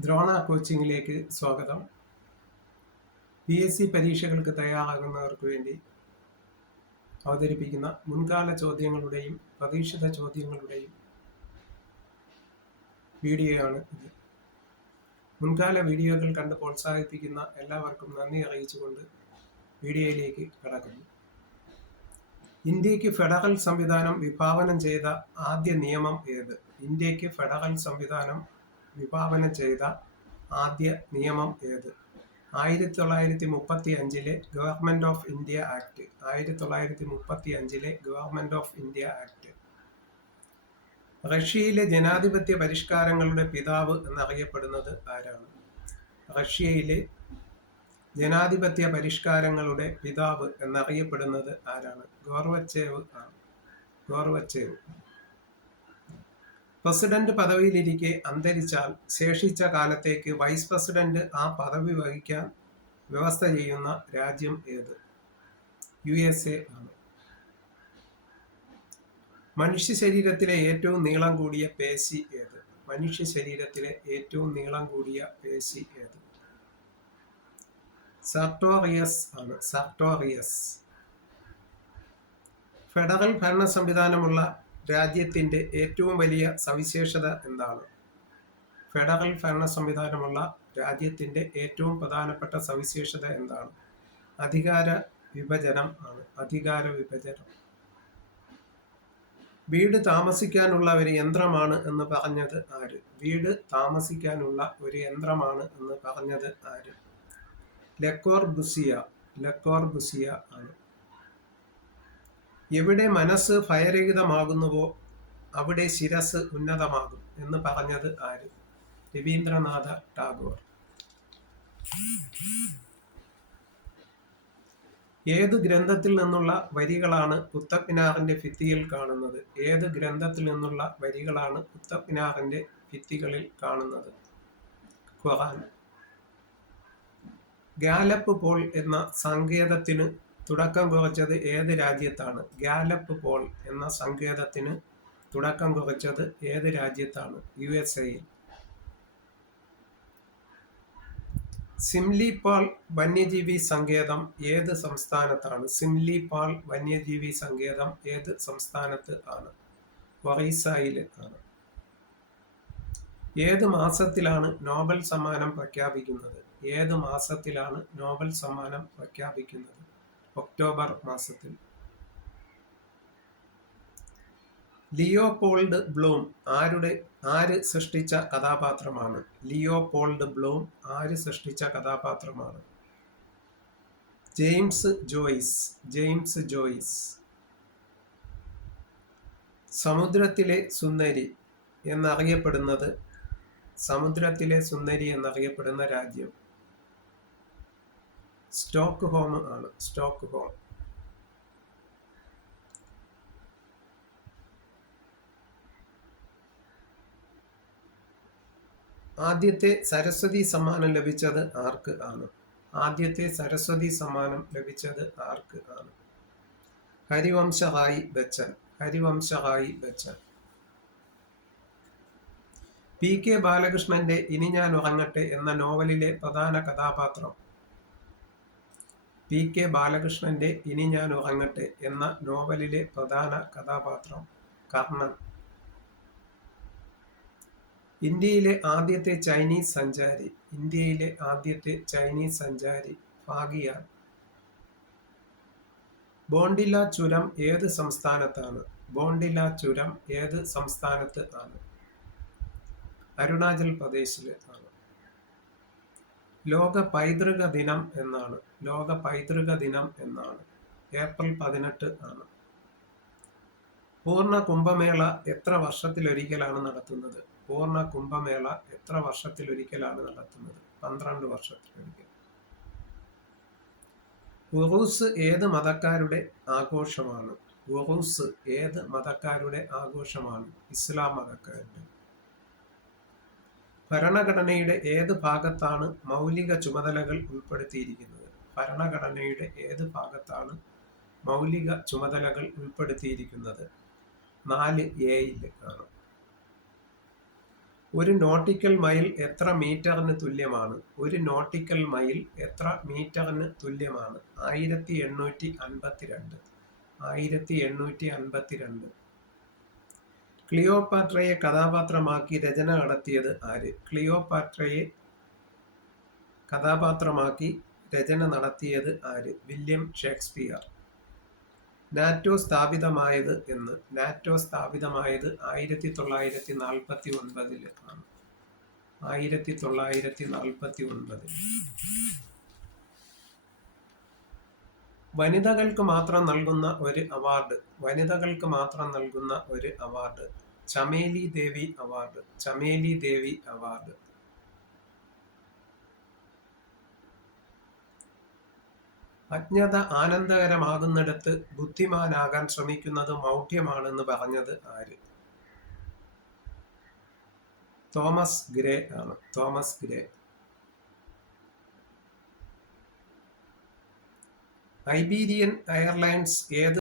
ദ്രോണ കോച്ചിങ്ങിലേക്ക് സ്വാഗതം. PSC പരീക്ഷകൾക്ക് തയ്യാറാകുന്നവർക്ക് വേണ്ടി അവതരിപ്പിക്കുന്ന മുൻകാല ചോദ്യങ്ങളുടെയും പ്രതീക്ഷിത ചോദ്യങ്ങളുടെയും വീഡിയോയാണ് ഇത്. മുൻകാല വീഡിയോകൾ കണ്ട് പ്രോത്സാഹിപ്പിക്കുന്ന എല്ലാവർക്കും നന്ദി അറിയിച്ചുകൊണ്ട് വീഡിയോയിലേക്ക് കടക്കുന്നു. ഇന്ത്യക്ക് ഫെഡറൽ സംവിധാനം വിഭാവനം ചെയ്ത ആദ്യ നിയമം ഏത്? ഇന്ത്യക്ക് ഫെഡറൽ സംവിധാനം വിഭാവനം ചെയ്ത ആദ്യ നിയമം ഏത്? 1935 government of India act. 1935 government of India act. റഷ്യയിലെ ജനാധിപത്യ പരിഷ്കാരങ്ങളുടെ പിതാവ് എന്നറിയപ്പെടുന്നത് ആരാണ്? റഷ്യയിലെ ജനാധിപത്യ പരിഷ്കാരങ്ങളുടെ പിതാവ് എന്നറിയപ്പെടുന്നത് ആരാണ്? ഗോർബച്ചേവ് ആണ്. ഗോർബച്ചേവ്. പ്രസിഡന്റ് പദവിയിലിരിക്കെ അന്തരിച്ചാൽ ശേഷിച്ച കാലത്തേക്ക് വൈസ് പ്രസിഡന്റ് ആ പദവി വഹിക്കാൻ വ്യവസ്ഥ ചെയ്യുന്ന രാജ്യം ഏത്? USA ആണ്. മനുഷ്യ ശരീരത്തിലെ ഏറ്റവും നീളം കൂടിയ പേശി ഏത്? മനുഷ്യ ശരീരത്തിലെ ഏറ്റവും നീളം കൂടിയ പേശി ഏത്? സർട്ടോറിയസ് ആണ്. സർട്ടോറിയസ്. ഫെഡറൽ ഭരണ സംവിധാനമുള്ള രാജ്യത്തിന്റെ ഏറ്റവും വലിയ സവിശേഷത എന്താണ്? ഫെഡറൽ ഭരണ സംവിധാനമുള്ള രാജ്യത്തിന്റെ ഏറ്റവും പ്രധാനപ്പെട്ട സവിശേഷത എന്താണ്? അധികാര വിഭജനം ആണ്. അധികാര വിഭജനം. വീട് താമസിക്കാനുള്ള ഒരു യന്ത്രമാണ് എന്ന് പറഞ്ഞത് ആര്? വീട് താമസിക്കാനുള്ള ഒരു യന്ത്രമാണ് എന്ന് പറഞ്ഞത് ആര്? ലെ കോർബുസിയ. ലെ കോർബുസിയ ആണ്. എവിടെ മനസ്സ് ഭയരഹിതമാകുന്നുവോ അവിടെ ശിരസ് ഉന്നതമാകും എന്ന് പറഞ്ഞത് ആര്? രവീന്ദ്രനാഥ ടാഗോർ. ഏതു ഗ്രന്ഥത്തിൽ നിന്നുള്ള വരികളാണ് കുത്തബ് മിനാറിന്റെ ഭിത്തിയിൽ കാണുന്നത്? ഏത് ഗ്രന്ഥത്തിൽ നിന്നുള്ള വരികളാണ് കുത്തബ് മിനാറിന്റെ ഭിത്തികളിൽ കാണുന്നത്? ഖുർആൻ. ഗാലപ്പ് പോൾ എന്ന സങ്കേതത്തിന് തുടക്കം കുറിച്ചത് ഏത് രാജ്യത്താണ്? ഗാലപ്പ് പോൾ എന്ന സങ്കേതത്തിന് തുടക്കം കുറിച്ചത് ഏത് രാജ്യത്താണ്? USA-യിൽ. സിംലിപാൾ വന്യജീവി സങ്കേതം ഏത് സംസ്ഥാനത്താണ്? സിംലിപാൾ വന്യജീവി സങ്കേതം ഏത് സംസ്ഥാനത്ത് ആണ്? ഒറീസയിൽ ആണ്. ഏത് മാസത്തിലാണ് നോബൽ സമ്മാനം പ്രഖ്യാപിക്കുന്നത്? ഏത് മാസത്തിലാണ് നോബൽ സമ്മാനം പ്രഖ്യാപിക്കുന്നത്? ഒക്ടോബർ മാസത്തിൽ. ലിയോപോൾഡ് ബ്ലൂം ആര് സൃഷ്ടിച്ച കഥാപാത്രമാണ്? ലിയോപോൾഡ് ബ്ലൂം ആര് സൃഷ്ടിച്ച കഥാപാത്രമാണ്? James Joyce. James Joyce. സമുദ്രത്തിലെ സുന്ദരി എന്നറിയപ്പെടുന്നത് സമുദ്രത്തിലെ സുന്ദരി എന്നറിയപ്പെടുന്ന രാജ്യം സ്റ്റോക്ക്ഹോം ആണ്. സ്റ്റോക്ക്ഹോം. ആദ്യത്തെ സരസ്വതി സമ്മാനം ലഭിച്ചത് ആർക്ക് ആണ്? ആദ്യത്തെ സരസ്വതി സമ്മാനം ലഭിച്ചത് ആർക്ക് ആണ്? ഹരിവംശ റായ് ബച്ചൻ. ഹരിവംശ റായ് ബച്ചൻ. PK ബാലകൃഷ്ണന്റെ ഇനി ഞാൻ ഉറങ്ങട്ടെ എന്ന നോവലിലെ പ്രധാന കഥാപാത്രം? PK ബാലകൃഷ്ണന്റെ ഇനി ഞാൻ ഉറങ്ങട്ടെ എന്ന നോവലിലെ പ്രധാന കഥാപാത്രം കർണൻ. ഇന്ത്യയിലെ ആദ്യത്തെ ചൈനീസ് സഞ്ചാരി. ഇന്ത്യയിലെ ആദ്യത്തെ ചൈനീസ് സഞ്ചാരി ഫാഗിയാൻ. ബോണ്ടില്ല ചുരം ഏത് സംസ്ഥാനത്താണ്? ബോണ്ടില്ല ചുരം ഏത് സംസ്ഥാനത്ത് ആണ്? അരുണാചൽ പ്രദേശിൽ ആണ്. ലോക പൈതൃക ദിനം എന്നാണ്? ലോക പൈതൃക ദിനം എന്നാണ് ഏപ്രിൽ 18 ആണ്. പൂർണ്ണ കുംഭമേള എത്ര വർഷത്തിലൊരിക്കലാണ് നടത്തുന്നത്? പൂർണ്ണ കുംഭമേള എത്ര വർഷത്തിലൊരിക്കലാണ് നടത്തുന്നത്? 12 വർഷത്തിലൊരിക്കൽ. ഉറൂസ് ഏത് മതക്കാരുടെ ആഘോഷമാണ്? ഉറൂസ് ഏത് മതക്കാരുടെ ആഘോഷമാണ്? ഇസ്ലാം മതക്കാരുടെ. ഭരണഘടനയുടെ ഏത് ഭാഗത്താണ് മൗലിക ചുമതലകൾ ഉൾപ്പെടുത്തിയിരിക്കുന്നത്? ഭരണഘടനയുടെ ഏത് ഭാഗത്താണ് മൗലിക ചുമതലകൾ ഉൾപ്പെടുത്തിയിരിക്കുന്നത്? 4A ആണ്. ഒരു നോട്ടിക്കൽ മൈൽ എത്ര മീറ്ററിന് തുല്യമാണ്? ഒരു നോട്ടിക്കൽ മൈൽ എത്ര മീറ്ററിന് തുല്യമാണ്? 1852. 1852. ക്ലിയോപാട്രയെ കഥാപാത്രമാക്കി രചന നടത്തിയത് ആര്? ക്ലിയോപാട്രയെ കഥാപാത്രമാക്കി രചന നടത്തിയത് ആര്? William Shakespeare. നാറ്റോ സ്ഥാപിതമായത് എന്ന്? നാറ്റോ സ്ഥാപിതമായത് 1949 ആണ്. 1949. വനിതകൾക്ക് മാത്രം നൽകുന്ന ഒരു അവാർഡ്. വനിതകൾക്ക് മാത്രം നൽകുന്ന ഒരു അവാർഡ്. ചമേലി ദേവി അവാർഡ്. ചമേലി ദേവി അവാർഡ്. അജ്ഞത ആനന്ദകരമാകുന്നിടത്ത് ബുദ്ധിമാനാകാൻ ശ്രമിക്കുന്നത് മൗഢ്യമാണെന്ന് പറഞ്ഞത് ആര്? തോമസ് ഗ്രേ ആണ്. Thomas grey. ഐബീരിയൻ എയർലൈൻസ് ഏത്